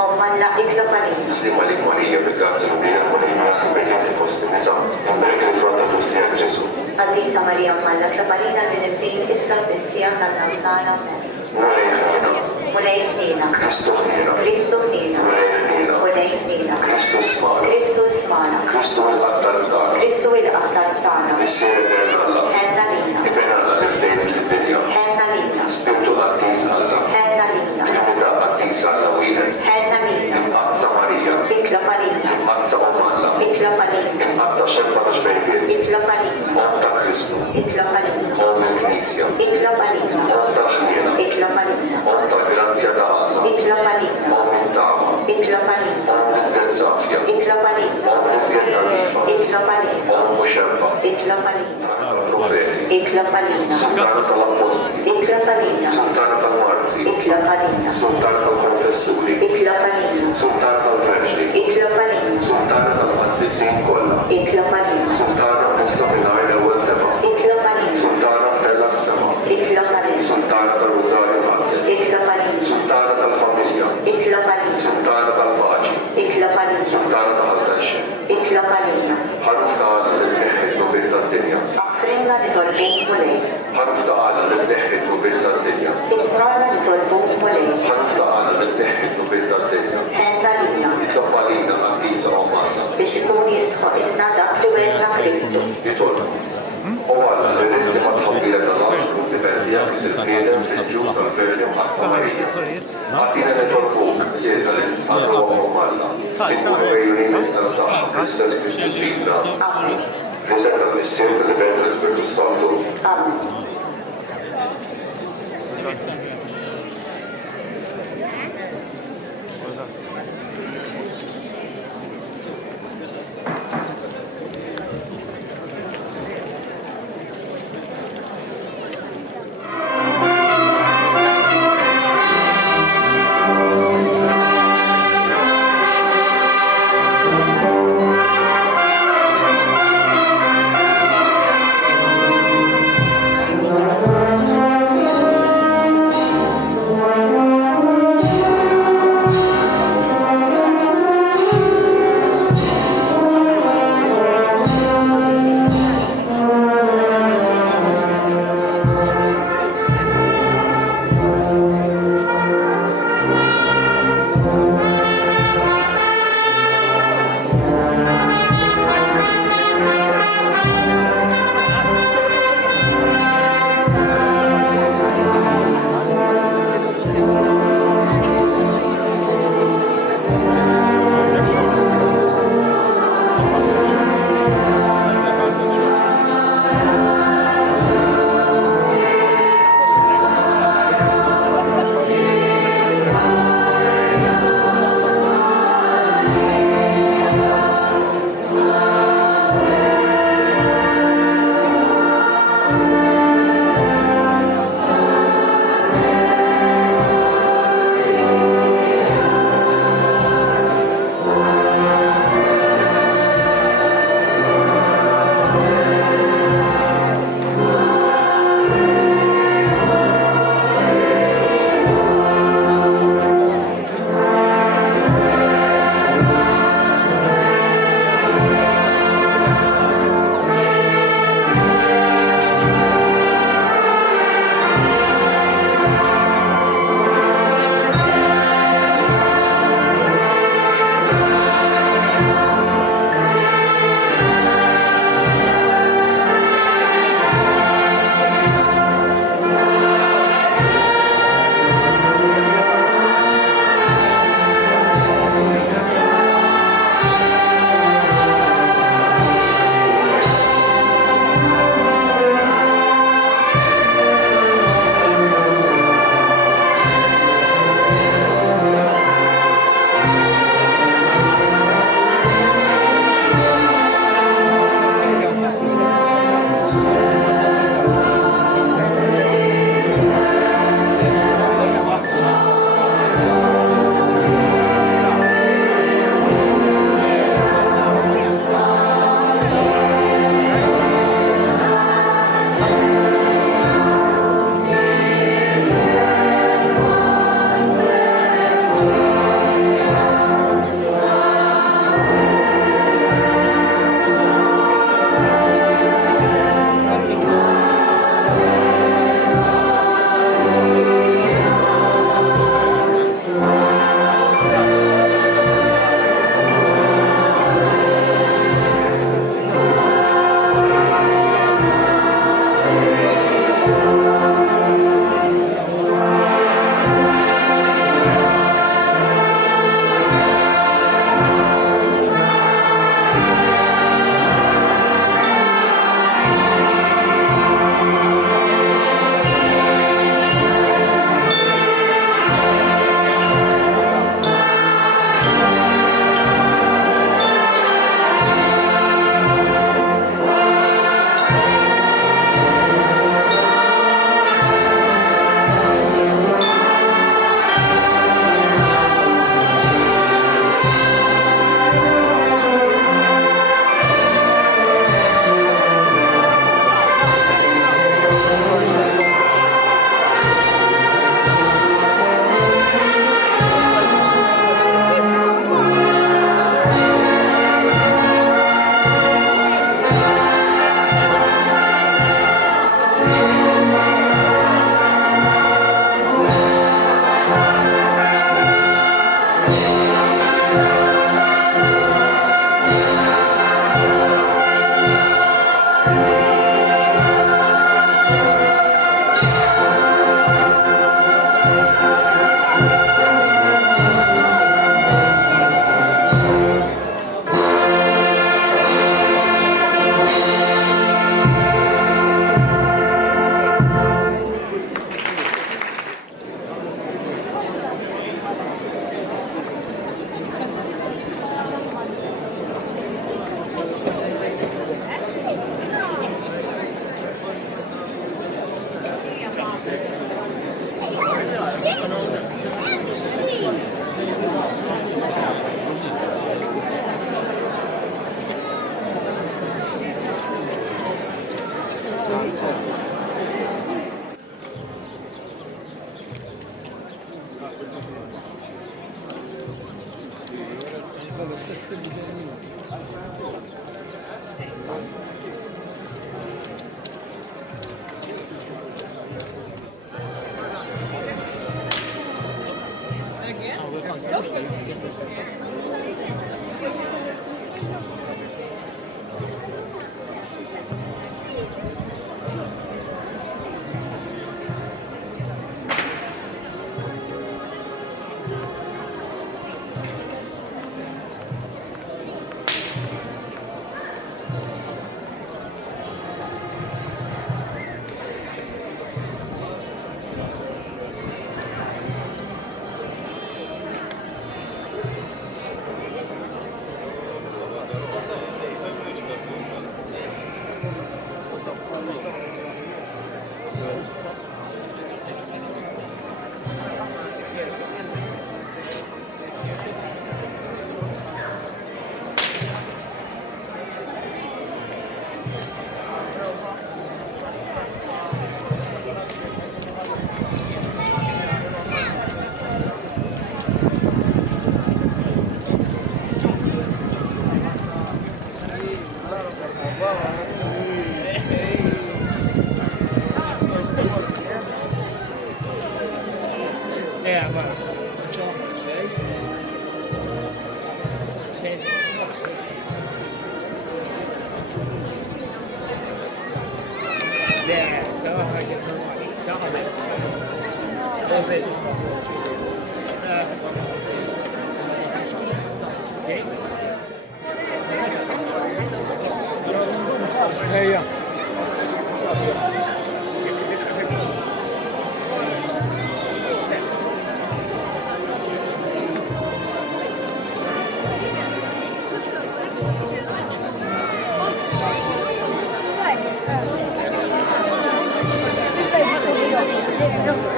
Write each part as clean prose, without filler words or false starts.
O Alla Iklaparina. Slima lik Marija bi grazzi mubina Marija beġġenti fost nisa, imberek li fronta l-ustijak Ġesu. Aziza Marija o Alla Iklaparina din il-fin issa tissija tal-Awtana. Mulejħnina, Mulejħnina. Kristu ħnina, Kristu ħnina. Mulejħnina, Mulejħnina. Kristu smana, Kristu smana. Kristu il-qattar tagħna, Kristu il-qattar tagħna. Missier Alla, Ħenna lina. Ibn Alla li fdejnek lid-dinja, Ħenna lina. Spiritu qattiż Alla, Ħenna lina. Trinità qattiż Alla wieħed, Ħenna lina. Qazza Marija, Iklaparina. Qazza Alla, Iklaparina. Qazza xelfa ta' xbejbiet, Iklaparina. Om ta' Kristu, Iklaparina. Om il-Knisja, Iklaparina. Om tal-ħniena, Iklaparina. Om tal-grazja ta' Alla, Iklaparina. Om il-tama, Iklaparina. Om iżjed safja, Iklaparina. Om iżjed tarifa, Iklaparina. Om muxebba, Iklaparina. tal-profeti, Iklaparina. Sultana tal-Apostoli, Iklaparina. Sultana tal-Martri, Iklaparina. Sultana tal-Konfessuri, Iklaparina. Sultana tal-Verġni, Iklaparina. Sultana tal-Qaddisin kollha, Iklaparina. Sultana nistaminaj l-ewwel tema, Iklaparina. Sultana tella s-sema, Iklaparina. Sultana tal-Rużarju ħadet, Iklaparina. Sultana tal-Familja, Iklaparina. Sultana tal-Paċi, Iklaparina. Sultana tal-Taxxi, Iklaparina. ħaruf ta' għala li neħħitlu bil tad-dinja, Affrinna li tolbuk mulej. ħaruf ta' għala li neħħitlu bil tad-dinja, Israna li tolbuk mulej. ħaruf ta' għala li neħħitlu bil tad-dinja, Ħenna lina. Topalina għaddisa Omana, Biex ikun jistħoqilna dak li wedna Kristu. jitolbu. U għalla li rinti ma tħabbila tal-għax kun diverti għakis il-bniedem fil-ġus tal-Verġni Mħazza Marija. Għattina netolbuk li l-isħadru għom għalla, il-kun fejjunin il-tal-taħħa Kristus Kristu ċifra, Amen. Risetta missier fil-liberta l-Spiritu Santu. Amen.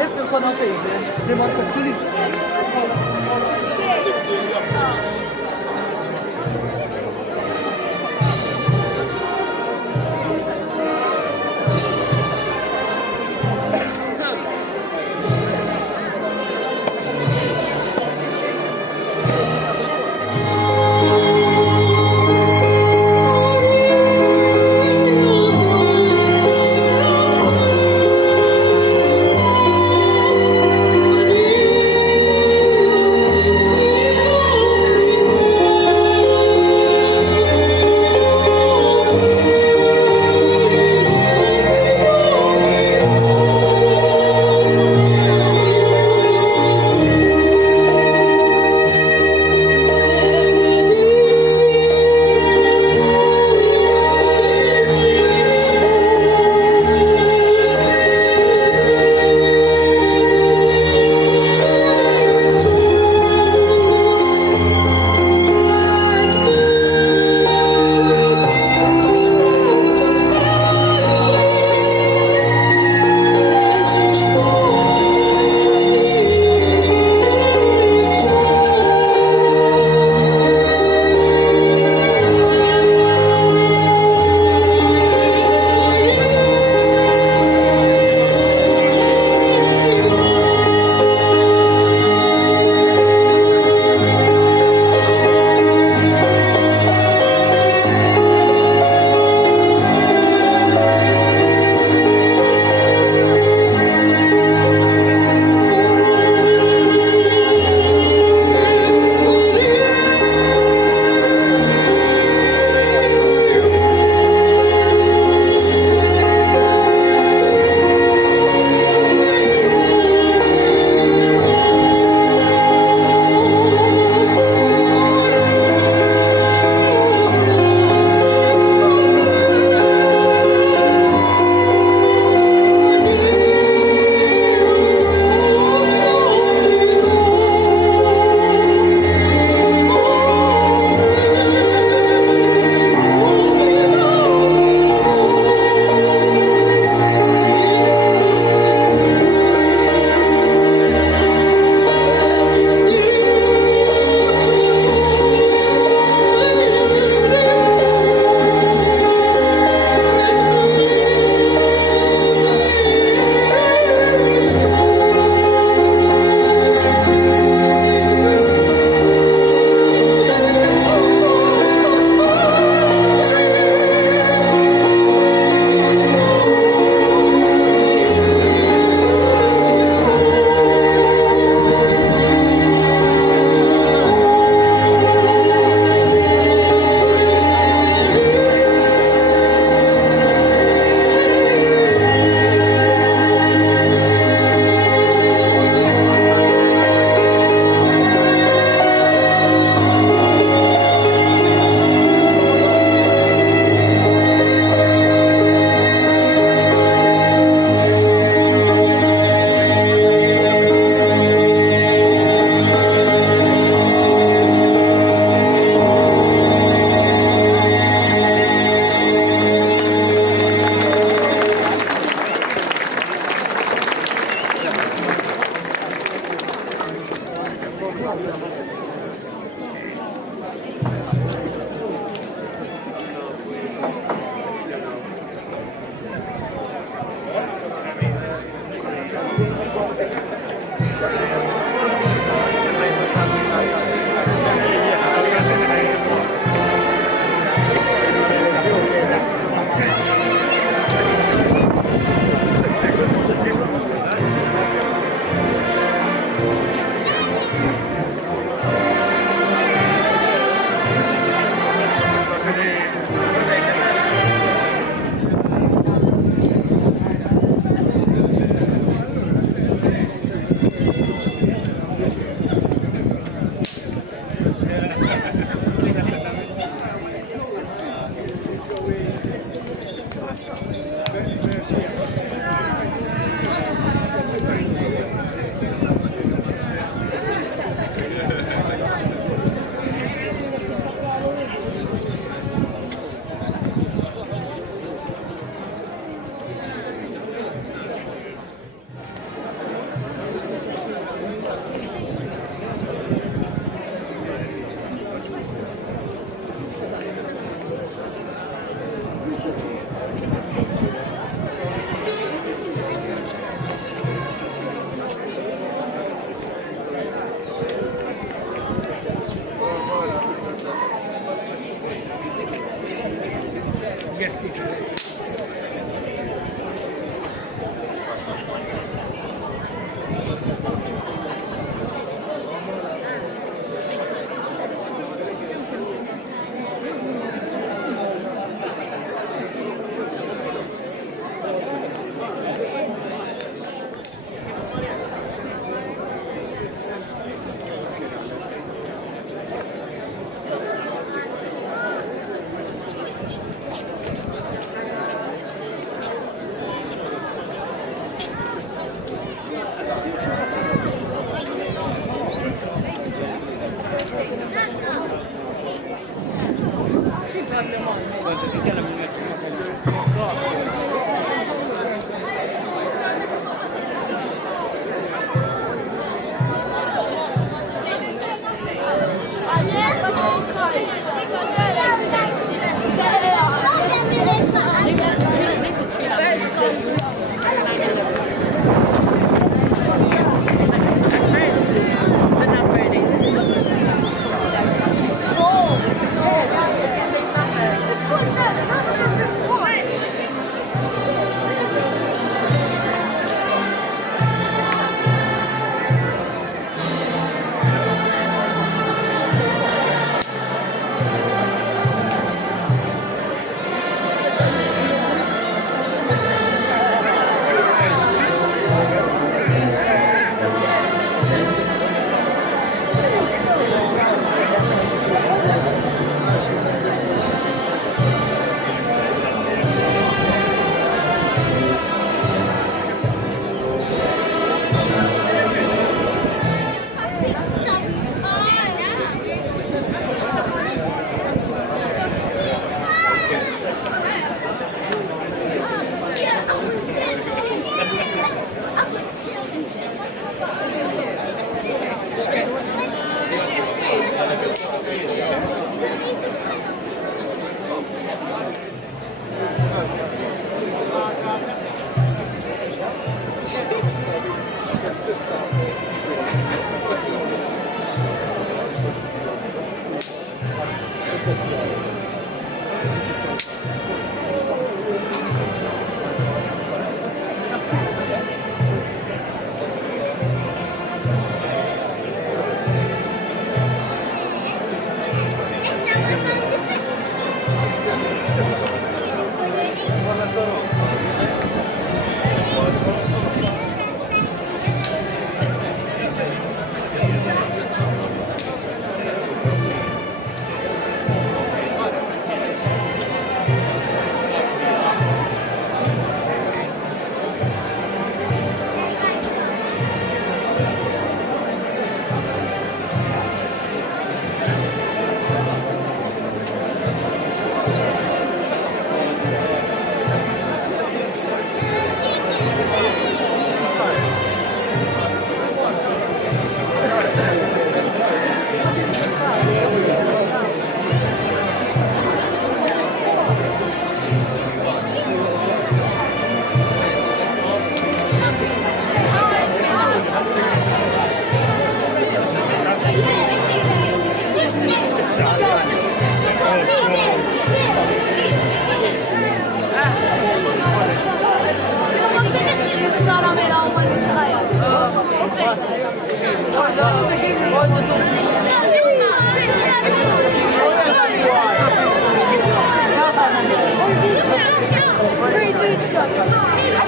Efter konan fin, det var inte tydligt.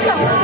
I